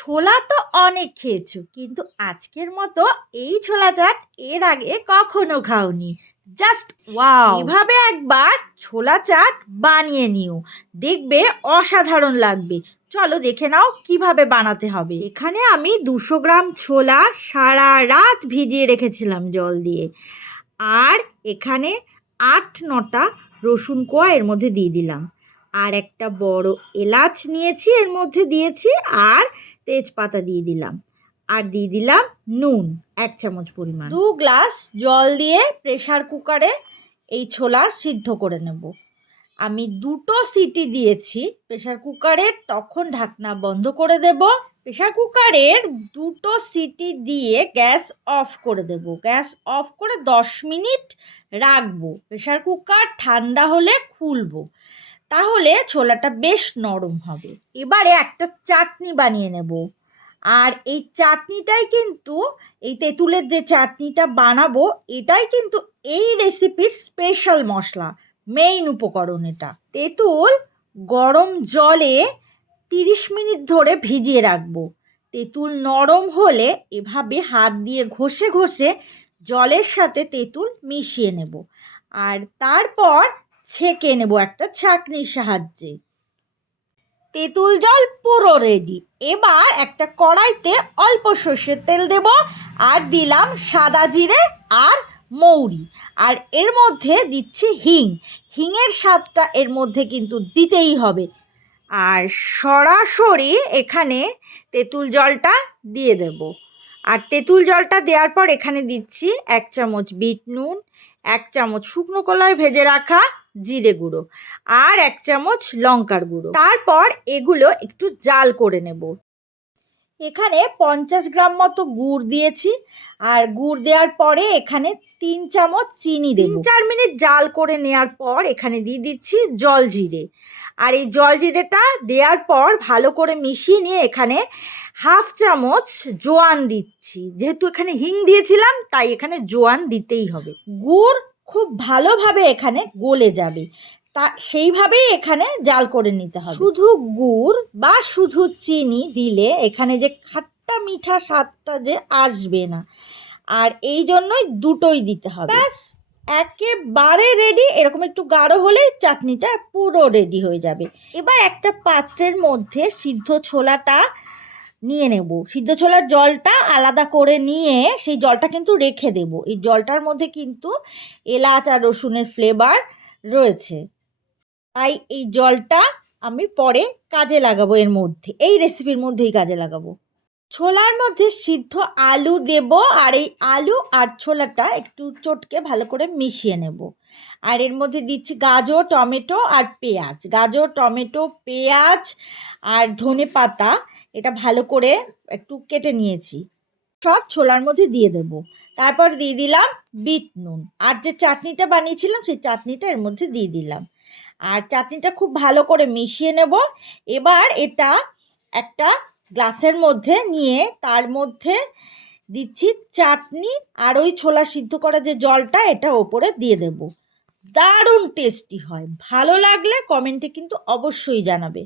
ছোলা তো অনেক খেয়েছো, কিন্তু আজকের মতো এই ছোলা চাট এর আগে কখনো খাওনি। Just wow! এভাবে একবার ছোলা চাট বানিয়ে নিও, দেখবে অসাধারণ লাগবে। চলো দেখে নাও কিভাবে বানাতে হবে। এখানে আমি 200 গ্রাম ছোলা সারা রাত ভিজিয়ে রেখেছিলাম জল দিয়ে। আর এখানে 8-9টা রসুন কোয়া এর মধ্যে দিয়ে দিলাম। আর একটা বড় এলাচ নিয়েছি, এর মধ্যে দিয়েছি। আর তেজপাতা দিয়ে দিলাম। আর দিয়ে দিলাম নুন 1 চামচ পরিমাণ। 2 গ্লাস জল দিয়ে প্রেসার কুকারে এই ছোলা সিদ্ধ করে নেব। আমি 2টো সিটি দিয়েছি প্রেসার কুকারের, তখন ঢাকনা বন্ধ করে দেব। প্রেসার কুকারের 2টো সিটি দিয়ে গ্যাস অফ করে দেব। গ্যাস অফ করে 10 মিনিট রাখবো। প্রেসার কুকার ঠান্ডা হলে খুলবো, তাহলে ছোলাটা বেশ নরম হবে। এবারে একটা চাটনি বানিয়ে নেব। আর এই চাটনিটাই কিন্তু, এই তেঁতুলের যে চাটনিটা বানাবো, এটাই কিন্তু এই রেসিপির স্পেশাল মশলা, মেইন উপকরণ এটা। তেঁতুল গরম জলে 30 মিনিট ধরে ভিজিয়ে রাখবো। তেঁতুল নরম হলে এভাবে হাত দিয়ে ঘষে ঘষে জলের সাথে তেঁতুল মিশিয়ে নেব। আর তারপর ছেঁকে নেব একটা ছাঁকনির সাহায্যে। তেঁতুল জল পুরো রেডি। এবার একটা কড়াইতে অল্প সর্ষের তেল দেব, আর দিলাম সাদা জিরে আর মৌরি। আর এর মধ্যে দিচ্ছি হিং। হিংয়ের স্বাদটা এর মধ্যে কিন্তু দিতেই হবে। আর সরাসরি এখানে তেঁতুল জলটা দিয়ে দেব। আর তেঁতুল জলটা দেওয়ার পর এখানে দিচ্ছি 1 চামচ বিট নুন, 1 চামচ শুকনো কলায় ভেজে রাখা জিরে গুঁড়ো, আর 1 চামচ লঙ্কার গুঁড়ো। তারপর এগুলো একটু জাল করে নেব। এখানে 50 গ্রাম মতো গুড় দিয়েছি। আর গুড় দেওয়ার পরে এখানে 3 চামচ চিনি দেব। 3-4 মিনিট জাল করে নেওয়ার পর এখানে দিয়ে দিচ্ছি জলজিরে। আর এই জলজিরেটা দেওয়ার পর ভালো করে মিশিয়ে নিয়ে এখানে 1/2 চামচ জোয়ান দিচ্ছি। যেহেতু এখানে হিং দিয়েছিলাম, তাই এখানে জোয়ান দিতেই হবে। গুড় খুব ভালোভাবে এখানে গলে যাবে, তা সেইভাবেই এখানে জাল করে নিতে হবে। শুধু গুড় বা শুধু চিনি দিলে এখানে যে খাট্টা মিঠা স্বাদটা যে আসবে না, আর এই জন্যই দুটোই দিতে হবে। ব্যাস একেবারে রেডি। এরকম একটু গাঢ় হলেই চাটনিটা পুরো রেডি হয়ে যাবে। এবার একটা পাত্রের মধ্যে সিদ্ধ ছোলাটা নিয়ে নেব। সিদ্ধ ছোলার জলটা আলাদা করে নিয়ে সেই জলটা কিন্তু রেখে দেব। এই জলটার মধ্যে কিন্তু এলাচ আর রসুনের ফ্লেভার রয়েছে, তাই এই জলটা আমি পরে কাজে লাগাবো। এর মধ্যে এই রেসিপির মধ্যেই কাজে লাগাবো। ছোলার মধ্যে সিদ্ধ আলু দেব, আর এই আলু আর ছোলাটা একটু চটকে ভালো করে মিশিয়ে নেব। আর এর মধ্যে দিচ্ছি গাজর, টমেটো আর পেঁয়াজ। গাজর, টমেটো, পেঁয়াজ আর ধনে পাতা, এটা ভালো করে একটু কেটে নিয়েছি, সব ছোলার মধ্যে দিয়ে দেব। তারপর দিয়ে দিলাম বিট নুন। আর যে চাটনিটা বানিয়েছিলাম সেই চাটনিটা এর মধ্যে দিয়ে দিলাম। আর চাটনিটা খুব ভালো করে মিশিয়ে নেব। এবার এটা একটা গ্লাসের মধ্যে নিয়ে তার মধ্যে দিচ্ছি চাটনি আর ওই ছোলা সিদ্ধ করা যে জলটা, এটা ওপরে দিয়ে দেব। দারুণ টেস্টি হয়। ভালো লাগলে কমেন্টে কিন্তু অবশ্যই জানাবে।